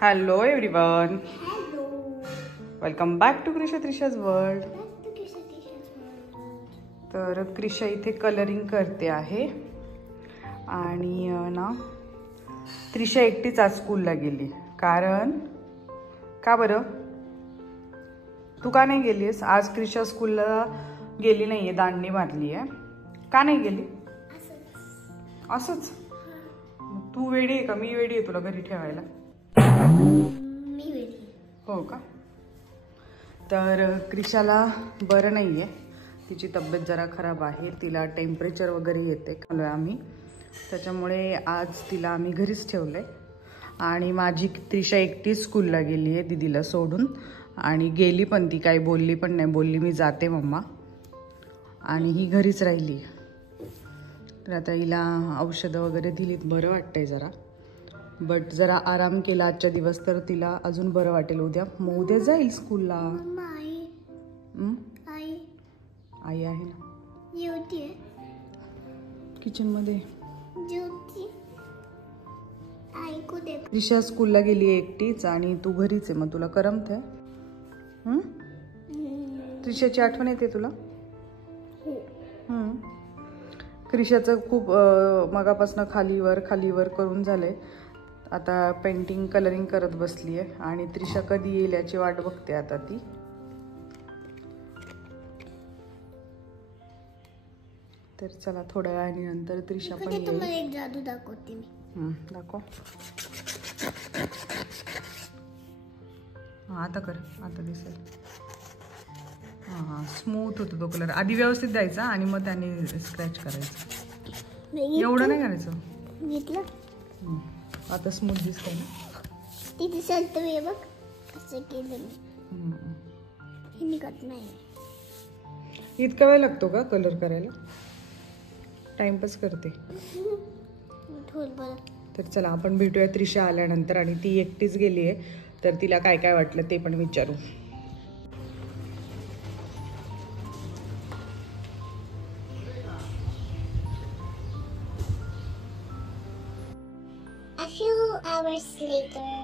Hello everyone, Hello. Welcome back to Krisha Trisha's world. Hello. तर क्रिशा इथे colouring करते आहे आणि ना त्रिशा एकटीच आज स्कूलला गेली. कारण का बरं? तू का नाही गेलीस आज? क्रिशा स्कूलला गेली नाहीये, दांडी मारली आहे. का नाही गेली? असंच. तू वेडी आहे का? मी वेडी आहे तुला घरी ठेवायला? हो का? तर क्रिशाला बरं नाही आहे, तिची तब्येत जरा खराब आहे, तिला टेम्परेचर वगैरे येते आम्ही, त्याच्यामुळे आज तिला आम्ही घरीच ठेवलं आहे. आणि माझी त्रिशा एकटी स्कूलला गेली आहे दीदीला सोडून, आणि गेली पण ती काही बोलली पण नाही, बोलली मी जाते मम्मा, आणि ही घरीच राहिली. तर आता हिला औषधं वगैरे दिलीत, बरं वाटतंय जरा, बट जरा आराम केला आजच्या दिवस तर तिला अजून बरं वाटेल. उद्या मग उद्या जाईल स्कूलला. आई आहे ना किचन मध्ये. त्रिशा स्कूलला गेली एकटीच आणि तू घरीच आहे, मग तुला करमत आहे? त्रिशाची आठवण येते तुला? क्रिशाचं खूप मगापासून खालीवर करून झालंय. आता पेंटिंग कलरिंग करत बसली आहे आणि त्रिशा कधी येईल याची वाट बघते आता ती. तर चला थोड्या वेळाने नंतर त्रिशा पण येईल. तुम्हाला एक जादू दाखवते मी. दाखव. आता कर, आता दिसेल. हां, स्मूथ होतो तो कलर. आधी व्यवस्थित द्यायचा आणि मग त्याने स्क्रॅच करायचं. एवढं नाही करायचं. घेतलं. आता स्मूथ दिसतंय ना. तिथे चालतं हे बघ कसं केलं मी. हे निघत नाही. इतका वेळ लागतो का कलर करायला? टाइमपास करते. तर चला आपण भेटूया त्रिशा आल्यानंतर, आणि ती एकटीच गेली आहे तर तिला काय काय वाटलं ते पण विचारू. A few hours later.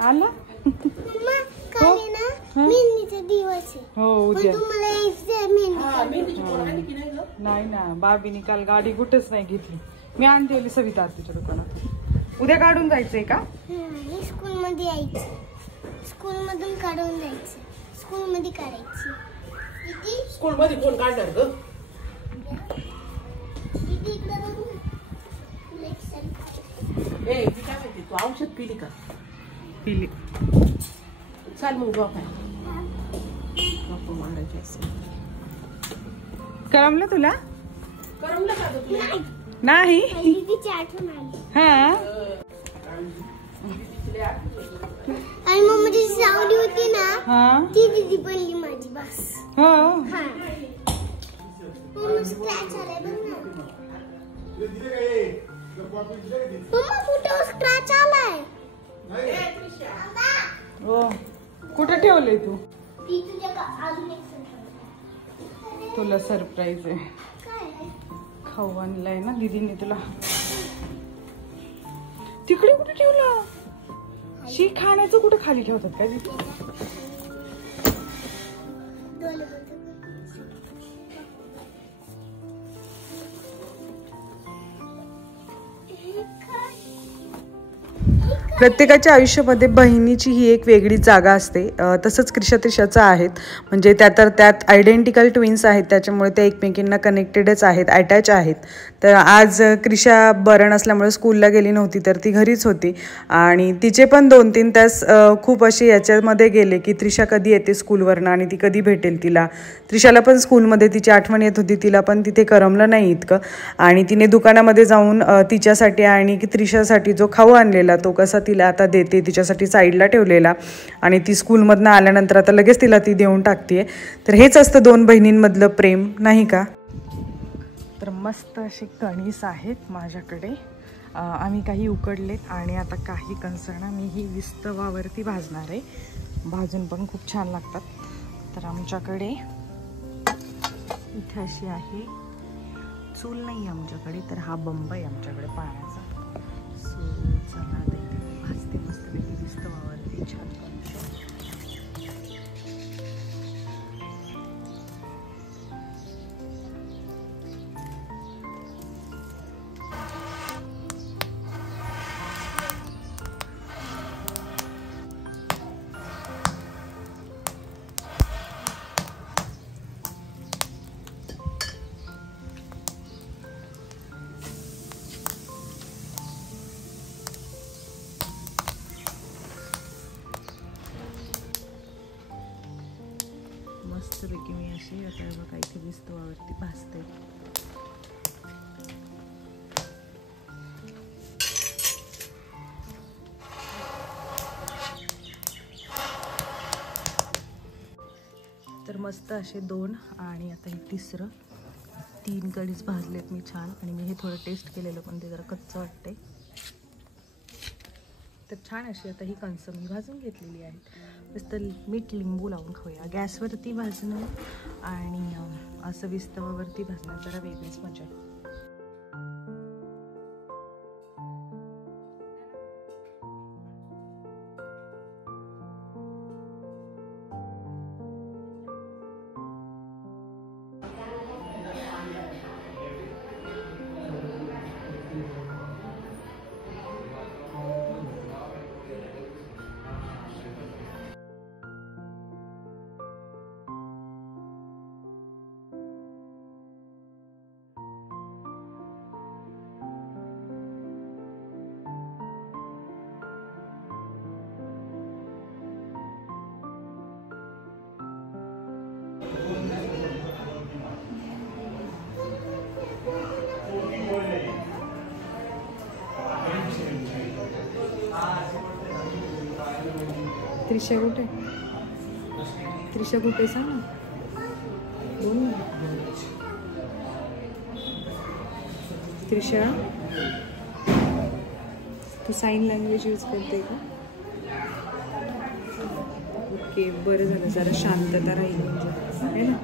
आला? मम्मा काल आहे ना मेहंदीचा दिवस आहे. हो उद्या. तुम्हाला यायचं मेहंदी? नाही ना, बाबीने काल गाडी कुठेच नाही घेतली. मी आणते सविता आरतीच्या दुकानात. उद्या काढून जायचंय का? स्कूल मध्ये यायचं, स्कूल मधून काढून जायचं, स्कूल मध्ये काढायची. स्कूल मध्ये कोण काढणार ग? ए ती काय म्हणते, तू औषध पिली का? पिली. चाल मग बाबा नको मारायचे असेल. करमलं तुला? करमलं का ग तुला? नाही. दीदीची आठवण आली. हा, आणि मम्माची सावली होती ना, हा, ती दीदी बनली माझी. बस. हो. हा. मम्मा स्क्रॅच आलाय बघ ना. मम्मा कुठं स्क्रॅच आलाय? हो. कुठे ठेवलंय तू? ती तुझ्या अजून एक सरप्राईज. तुला सरप्राईज आहे. काय? खाऊ आणलाय ना दीदीने तुला. तिकडे कुठे ठेवलं? शी, खाण्याचं कुठे खाली ठेवतात काय तिथे? प्रत्येकाच्या आयुष्यामध्ये बहिणीची ही एक वेगळी जागा असते. तसंच क्रिशा त्रिशाचं आहेत, म्हणजे त्यात आयडेंटिकल ट्विन्स आहेत, त्याच्यामुळे ते एकमेकींना कनेक्टेडच आहेत, अटॅच आहेत. तर आज क्रिशा बरं नसल्यामुळे स्कूलला गेली नव्हती, तर ती घरीच होती आणि तिचे पण 2-3 तास खूप असे याच्यामध्ये गेले की त्रिशा कधी येते स्कूलवरनं आणि ती कधी भेटेल तिला. त्रिशाला पण स्कूलमध्ये तिची आठवण येत होती, तिला पण तिथे करमलं नाही इतकं, आणि तिने दुकानामध्ये जाऊन तिच्यासाठी आणि त्रिशासाठी जो खाऊ आणलेला तो कसा तिला आता देते, तिच्यासाठी साईडला ठेवलेला, आणि ती स्कूलमधनं आल्यानंतर आता लगेच तिला ती देऊन टाकते. तर हेच असतं 2 बहिणींमधलं प्रेम, नाही का? तर मस्त असे कणीस आहेत माझ्याकडे. आम्ही काही उकडलेत आणि आता काही कणसं मी ही विस्तवावरती भाजणार आहे. भाजून पण खूप छान लागतात. तर आमच्याकडे इथे अशी आहे चूल नाही आमच्याकडे, तर हा बंब आहे आमच्याकडे पाण्याचा. सो चला ते भाजते मस्तपैकी विस्तवावरती छान. मस्तपैकी मी अशी आता बघा इथे विस्तवावरती भाजते. तर मस्त असे 2 आणि आता हे तिसरं 3 कणीस भाजलेत मी छान. आणि मी हे थोडं टेस्ट केलेलं पण ते जरा कच्चं वाटतंय. तर छान अशी आता ही कणसं मी भाजून घेतलेली आहेत. नुसतं मीठ लिंबू लावून खाऊया. गॅसवरती भाजणं आणि असं विस्तवावरती भाजणं जरा वेगळीच मजा आहे. त्रिशा कुठे? त्रिशा कुठे सांग ना. बोल ना त्रिशा. तू साइन लँग्वेज यूज करते का? ओके, बरं झालं, जरा शांतता राहील म्हणजे, आहे ना.